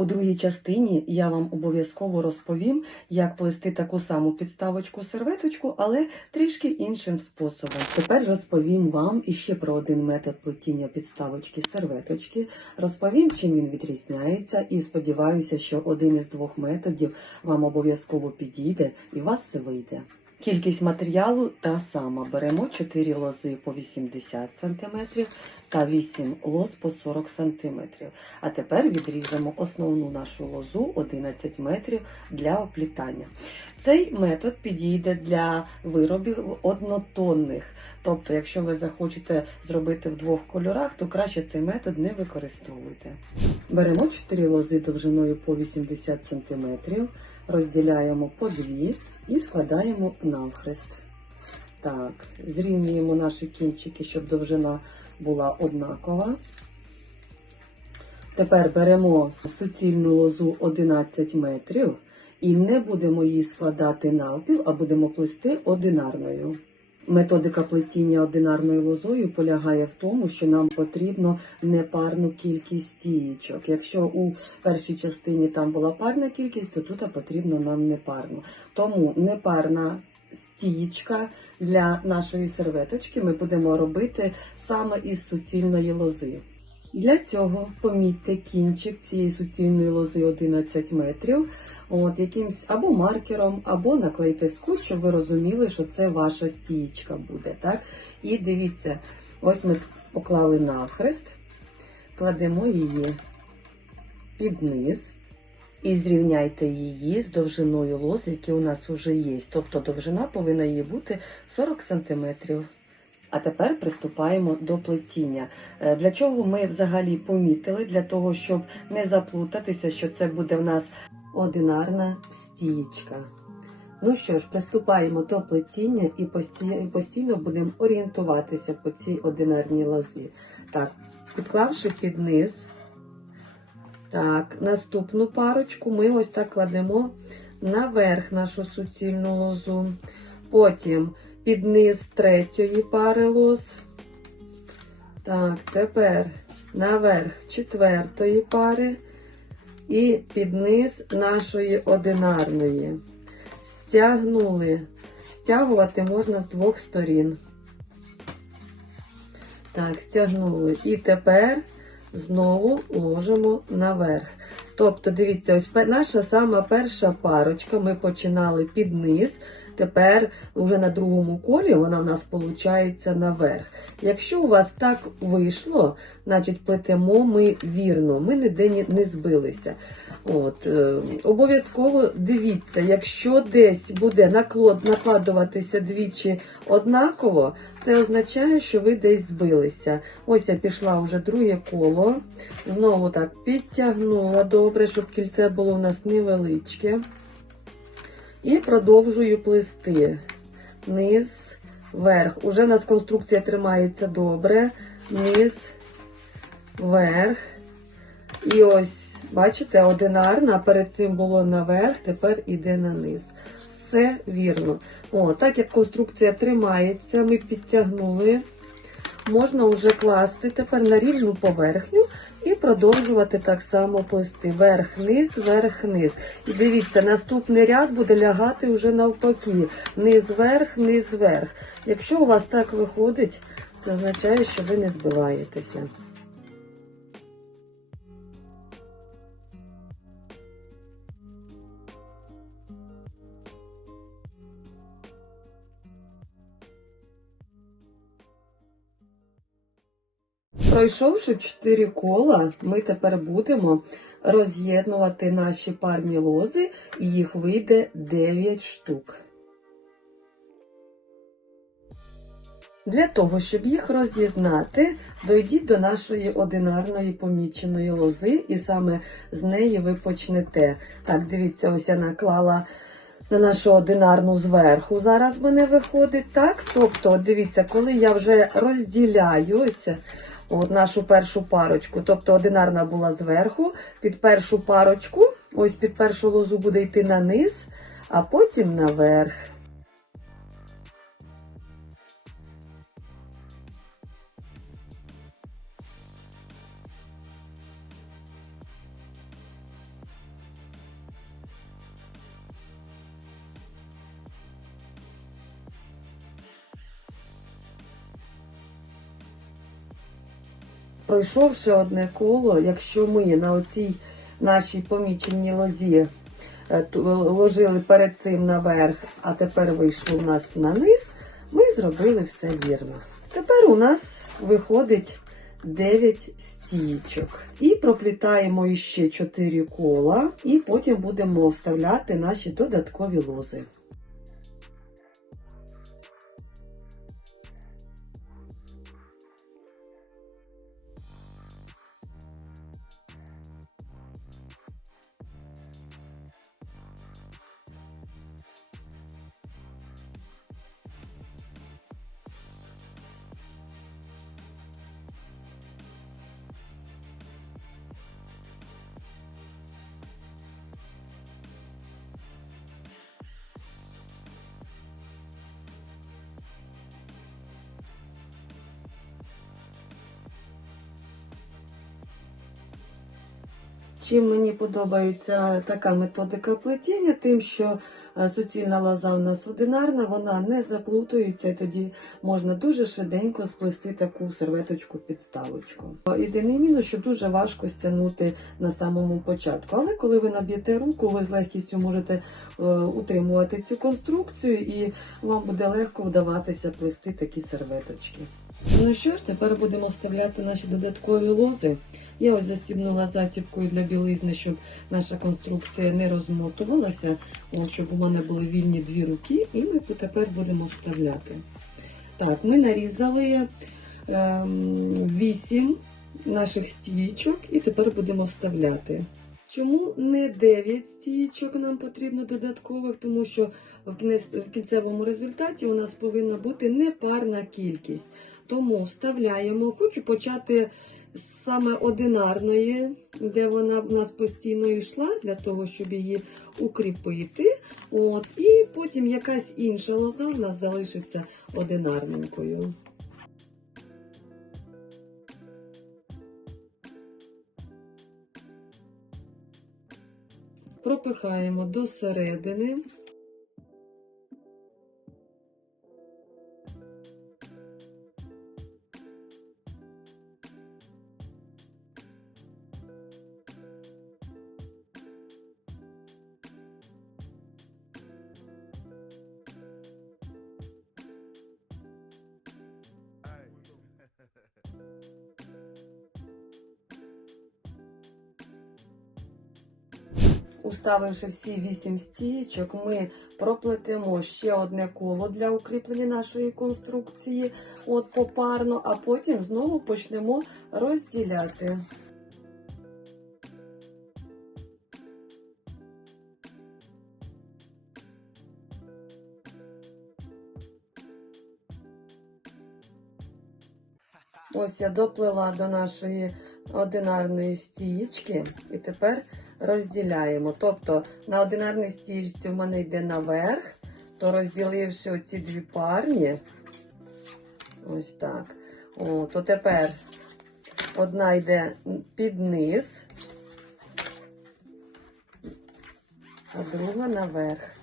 У другій частині я вам обов'язково розповім, як плести таку саму підставочку серветочку, але трішки іншим способом. Тепер розповім вам іще про один метод плетіння підставочки серветочки. Розповім, чим він відрізняється, і сподіваюся, що один із двох методів вам обов'язково підійде і у вас все вийде. Кількість матеріалу та сама. Беремо 4 лози по 80 см та 8 лоз по 40 см. А тепер відріжемо основну нашу лозу 11 метрів для оплітання. Цей метод підійде для виробів однотонних. Тобто, якщо ви захочете зробити в двох кольорах, то краще цей метод не використовуйте. Беремо 4 лози довжиною по 80 см, розділяємо по 2 і складаємо навхрест. Так, зрівнюємо наші кінчики, щоб довжина була однакова. Тепер беремо суцільну лозу 11 метрів і не будемо її складати навпіл, а будемо плести одинарною. Методика плетіння одинарною лозою полягає в тому, що нам потрібно непарну кількість стієчок. Якщо у першій частині там була парна кількість, то тут потрібно нам непарну. Тому непарна стієчка для нашої серветочки ми будемо робити саме із суцільної лози. Для цього помітьте кінчик цієї суцільної лози 11 метрів, от якимсь або маркером, або наклейте скотч, щоб ви розуміли, що це ваша стієчка буде. Так? І дивіться, ось ми поклали навхрест, кладемо її під низ. І зрівняйте її з довжиною лоз, які у нас вже є. Тобто довжина повинна її бути 40 см. А тепер приступаємо до плетіння. Е, Для чого ми взагалі помітили? Для того, щоб не заплутатися, що це буде в нас одинарна стієчка. Ну що ж, приступаємо до плетіння і постійно будемо орієнтуватися по цій одинарній лозі. Так, підклавши під низ, так, наступну парочку ми ось так кладемо наверх нашу суцільну лозу. Потім під низ третьої пари лоз. Так, тепер наверх четвертої пари і під низ нашої одинарної. Стягнули. Стягувати можна з двох сторін. Так, стягнули. І тепер знову ложимо наверх. Тобто, дивіться, ось наша сама перша парочка. Ми починали під низ. Тепер уже на другому колі вона в нас виходить наверх. Якщо у вас так вийшло, значить плетемо ми вірно, ми ніде не збилися. От, е, обов'язково дивіться, якщо десь буде наклад, накладуватися двічі однаково, це означає, що ви десь збилися. Ось я пішла вже друге коло. Знову так підтягнула добре, щоб кільце було у нас невеличке. І продовжую плести. Низ, верх. Уже у нас конструкція тримається добре. Низ, верх. І ось, бачите, одинарна, перед цим було наверх, тепер іде на низ. Все вірно. О, так як конструкція тримається, ми підтягнули. Можна вже класти тепер на рівну поверхню і продовжувати так само плести. Верх-низ, верх-низ. І дивіться, наступний ряд буде лягати вже навпаки. Низ-верх, низ-верх. Якщо у вас так виходить, це означає, що ви не збиваєтеся. Пройшовши 4 кола, ми тепер будемо роз'єднувати наші парні лози, і їх вийде 9 штук. Для того, щоб їх роз'єднати, дойдіть до нашої одинарної поміченої лози, і саме з неї ви почнете. Так, дивіться, ось я наклала на нашу одинарну зверху. Зараз мене виходить так. Тобто, дивіться, коли я вже розділяю ось от нашу першу парочку, тобто одинарна була зверху, під першу парочку, ось під першу лозу буде йти на низ, а потім наверх. Пройшовши одне коло, якщо ми на оцій нашій поміченій лозі е, ложили перед цим наверх, а тепер вийшло у нас на низ, ми зробили все вірно. Тепер у нас виходить 9 стічок. І проплітаємо іще 4 кола, і потім будемо вставляти наші додаткові лози. Чим мені подобається така методика плетіння, тим, що е, суцільна лоза у нас одинарна, вона не заплутується, і тоді можна дуже швиденько сплести таку серветочку підставочку. Єдиний мінус, що дуже важко стягнути на самому початку. Але коли ви наб'єте руку, ви з легкістю можете е, утримувати цю конструкцію, і вам буде легко вдаватися плести такі серветочки. Ну що ж, тепер будемо вставляти наші додаткові лози. Я ось застібнула засібкою для білизни, щоб наша конструкція не розмотувалася, щоб у мене були вільні дві руки, і ми тепер будемо вставляти. Так, ми нарізали ем, 8 наших стічок і тепер будемо вставляти. Чому не 9 стічок нам потрібно додаткових? Тому що в кінцевому результаті у нас повинна бути непарна кількість. Тому вставляємо. Хочу почати з саме одинарної, де вона в нас постійно йшла, для того, щоб її укріпити. От, і потім якась інша лоза в нас залишиться одинарненькою. Пропихаємо до середини. Уставивши всі вісім стічок, ми проплетемо ще одне коло для укріплення нашої конструкції от попарно, а потім знову почнемо розділяти. Ось я доплила до нашої одинарної стічки і тепер розділяємо. Тобто на одинарній стільці в мене йде наверх, то розділивши оці дві парні, ось так. О, то тепер одна йде під низ, а друга наверх.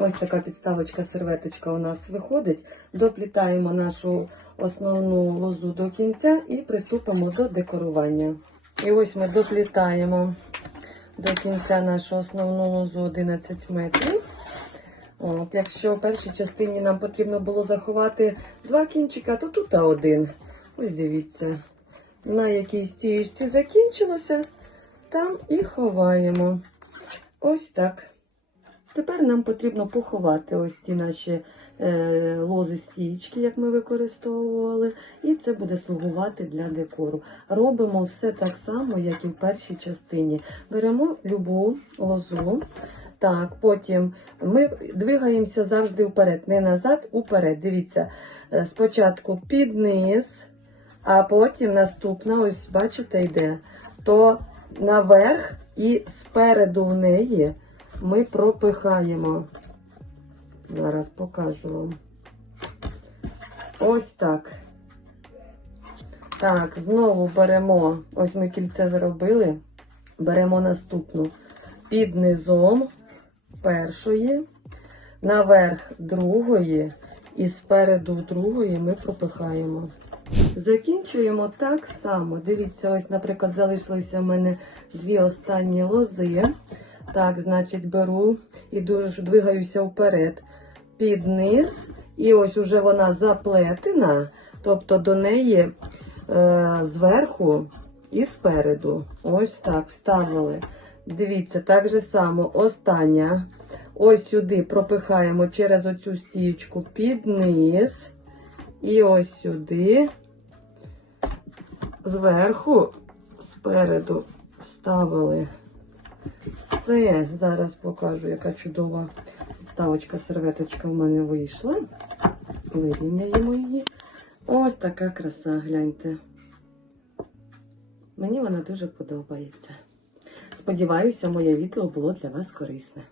Ось така підставочка серветочка у нас виходить. Доплітаємо нашу основну лозу до кінця і приступимо до декорування. І ось ми доплітаємо до кінця нашу основну лозу 11 метрів. От, якщо в першій частині нам потрібно було заховати два кінчика, то тут один. Ось дивіться, на якій стіжці закінчилося, там і ховаємо. Ось так. Тепер нам потрібно поховати ось ці наші е, лози стічки, як ми використовували, і це буде слугувати для декору. Робимо все так само, як і в першій частині. Беремо любу лозу. Так, потім ми двигаємося завжди вперед, не назад, уперед. Дивіться, е, спочатку під низ, а потім наступна, ось бачите, йде, то наверх і спереду в неї ми пропихаємо. Зараз покажу вам. Ось так. Так, знову беремо, ось ми кільце зробили, беремо наступну під низом першої, наверх другої і спереду другої ми пропихаємо. Закінчуємо так само. Дивіться, ось, наприклад, залишилися в мене дві останні лози. Так, значить, беру і дуже двигаюся вперед під низ. І ось уже вона заплетена, тобто до неї е, зверху і спереду. Ось так вставили. Дивіться, так же само остання. Ось сюди пропихаємо через оцю стічку під низ. І ось сюди, зверху, спереду вставили. Все, зараз покажу, яка чудова підставочка, серветочка в мене вийшла. Вирівняємо її. Ось така краса, гляньте. Мені вона дуже подобається. Сподіваюся, моє відео було для вас корисне.